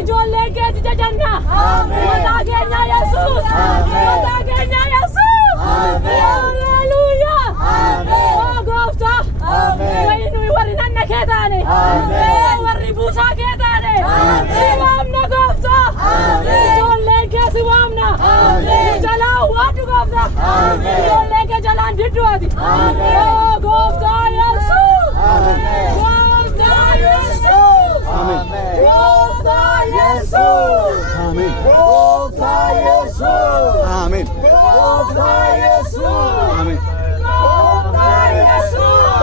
ijoollee keessa jajanna maqaa keenya Yesuus maqaa keenya Yesuus haleluuyaa oo gooftaa nuyi warri nanna kee taane warri buusaa kee taane si waamna gooftaa ijoolleen kee si waamna jalaa waaddu gooftaa ijoolleen kee jalaan didduati oo gooftaa Yesuus gooftaa Yesuus gooftaa Yesuus gooftaa Yesuus Amen. gooftaa Yesuus Amen. gooftaa Yesuus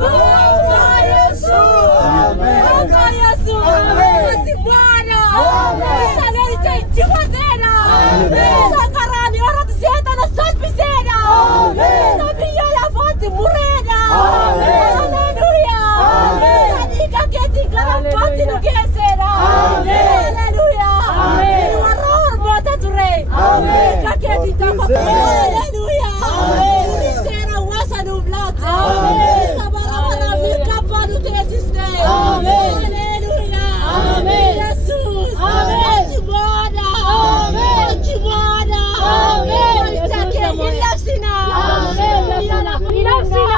gooftaa Yesuus gooftaa Yesuus ati Bwana usalete jifatena sakarani orati setana salpisena sabiya la fati murena haleluya sadika keti garapati nugesena haleluya waror mota ture kaketi tako haleluya sena wasanu blata sabara mikapa nugesiste haleluya Jesus ati Bwana ati Bwana take ilafsina ilafsina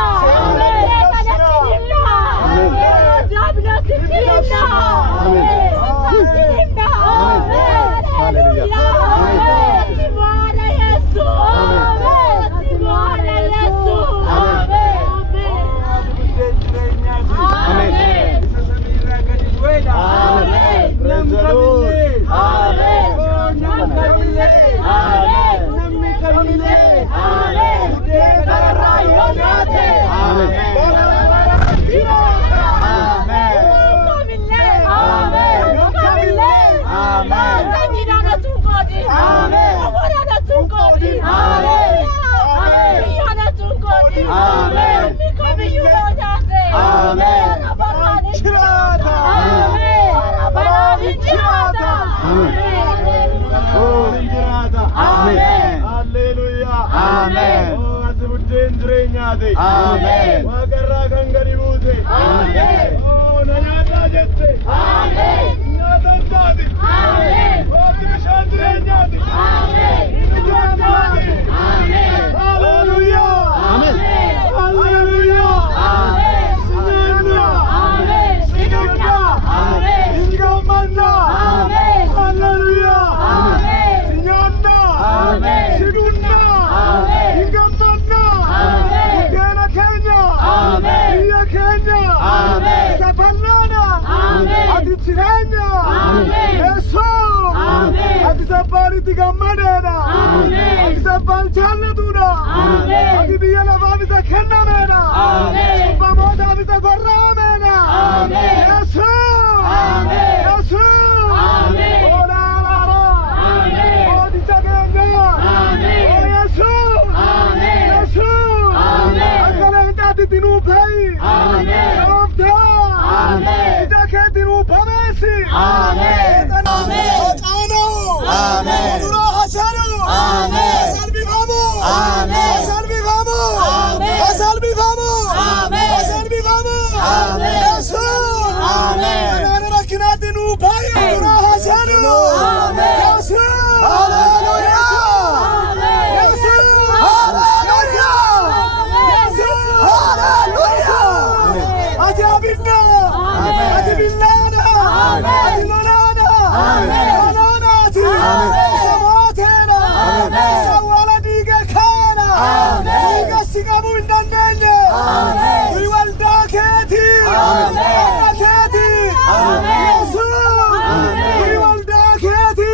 Amen. Wagarra kan gadi buute. Oh nyaata jette. Nyaata taate. Ooti bishaan jireenyaati. Bishaan taate. Hallelujah. Hallelujah. Sinanna. Sinanna. Singammanna. Hallelujah. Sinanna. Sinunna. Singammanna. Kena Kenya. Iya Kenya. Sapannana. Ati Chirenya. Yesu. Ati sapari tigammadena. Ati sapal challatuna. Ati biya lafa bisa kennamena. Cubbamoota bisa gorraamena. Yesu. Yesu. Olaalaara. Oodicha keenya. Yesu. Yesu. Akkana hincaatti tinuu ba'i. Gooftaa. Ija kee tinuu bameessi. Hacaanuu. Duraa hachaanuu. Salphifamuu. Salphifamuu. Salphifamuu. Salphifamuu. Yesuus. Kanaan rakkinaatti nuu ba'i. Duraa hachaanuu. Yesuus. Hallelujah. Yesuus. Ati abinna. Ati billaana. Ati lolaana. Lolaanaati. Samooteena. Sawwala dhiiga kaana. Dhiiga si qabuu hin dandeenye. Kuyi waldaa keeti. Waldaa keeti. Yesuus. Kuyi waldaa keeti.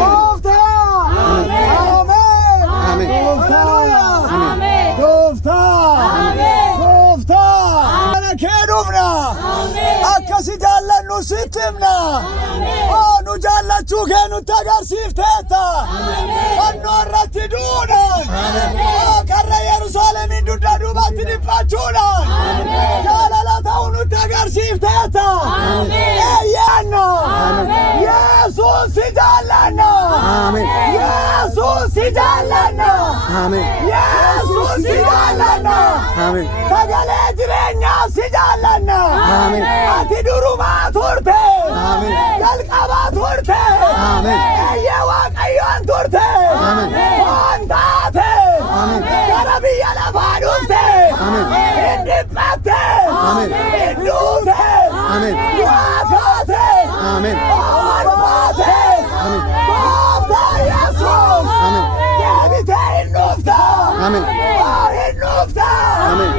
Gooftaa. Ameen. Gooftaa. Ana keenumna. Akkasi jaallannu sitti himna. Nu jaallachuu kee nutti agarsiifteetta. Fannoo irratti duudhaan. Karra Yerusaalemiin dugda duubatti dhiphachuudhaan. Jaalala ta'uu nutti agarsiifteetta. Eeyyanna. Yesuus si jaallanna. Yesuus si jaallanna. Yesuus si jaallanna. Sagalee jireenyaa ሲጃለና አሜን አቲ ዱሩማ ቱርቴ አሜን ገልቀባ ቱርቴ አሜን የዋቀዮን ቱርቴ አሜን ወንታቴ አሜን ገረብየ ለፋዱቴ አሜን እንድፈቴ አሜን እንዱቴ አሜን ዋካቴ አሜን አርፋቴ አሜን ባፍታ ኢየሱስ አሜን የቢቴ እንፍታ አሜን እንፍታ አሜን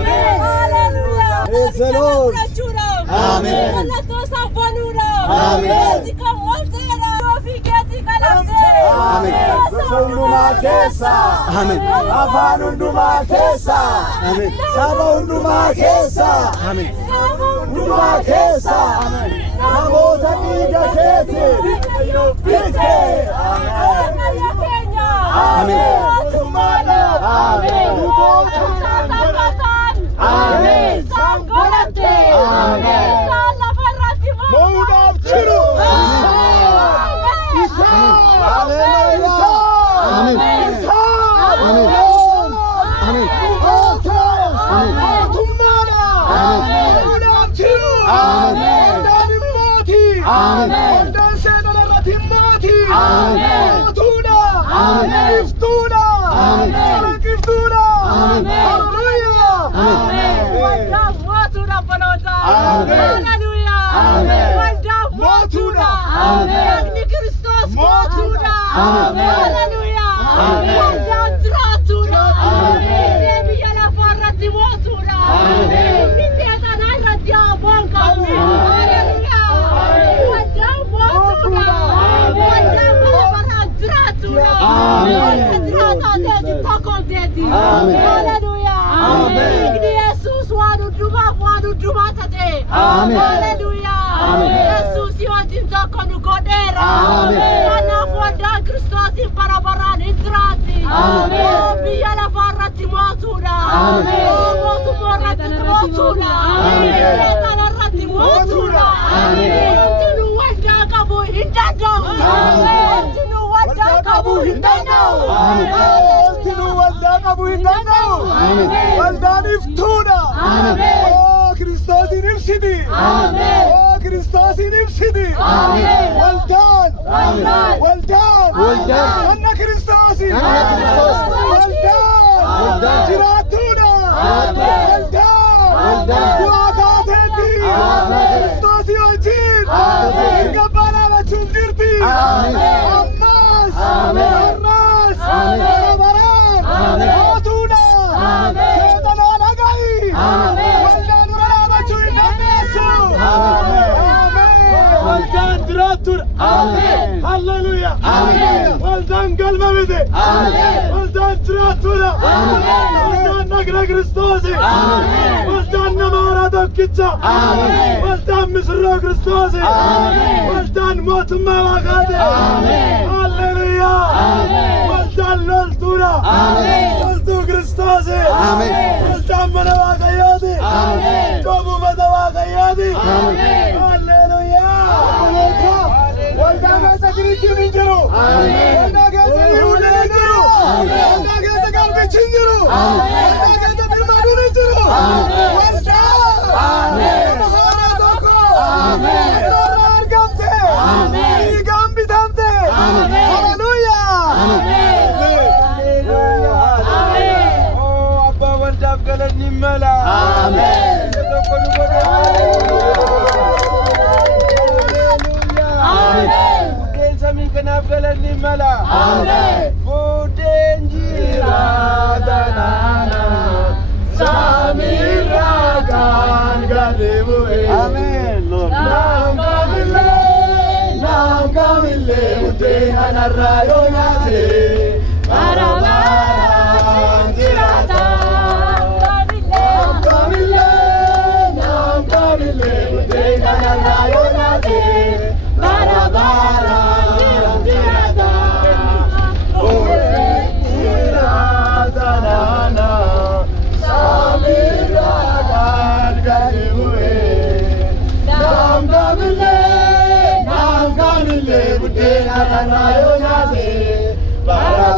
Praise አሜን hundumaa keessa አሜን afaan hundumaa keessa አሜን saba hundumaa keessa አሜን hundumaa keessa namoota dhiiga keetiin bitte አሜን መውዳት ችሉ Hallelujah. Well done, Galmavide. Well done, Tratura. Well done, Nagra Christos. Well done, Namara Dokitsa. Well done, Misra Christos. Well done, Motuma Wakate. Hallelujah. Well done, Loltura. Well done, Christos. Well done, Manawakayadi. Kobu Badawakayadi. Hallelujah. Walda gasa kirikyu ninjiru. Walda gasa yule ninjiru. Walda gasa galbi chinjiru. Walda gasa bilmadu ninjiru. Walda. Mahana toko. Irora argamte. Igam bitamte. Hallelujah. Oh, Abba Walda galan nimala. Amen. Galanni mala Budeen jiraatanaana Samiraagaan galeebu'e Ameen Naam kamillee budeen anarraa yoo nyaate Barabaraan jiraata Naam kamillee budeen anarraa yoo nyaate Barabaraan Para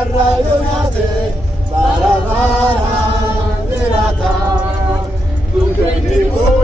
kanarraa yoo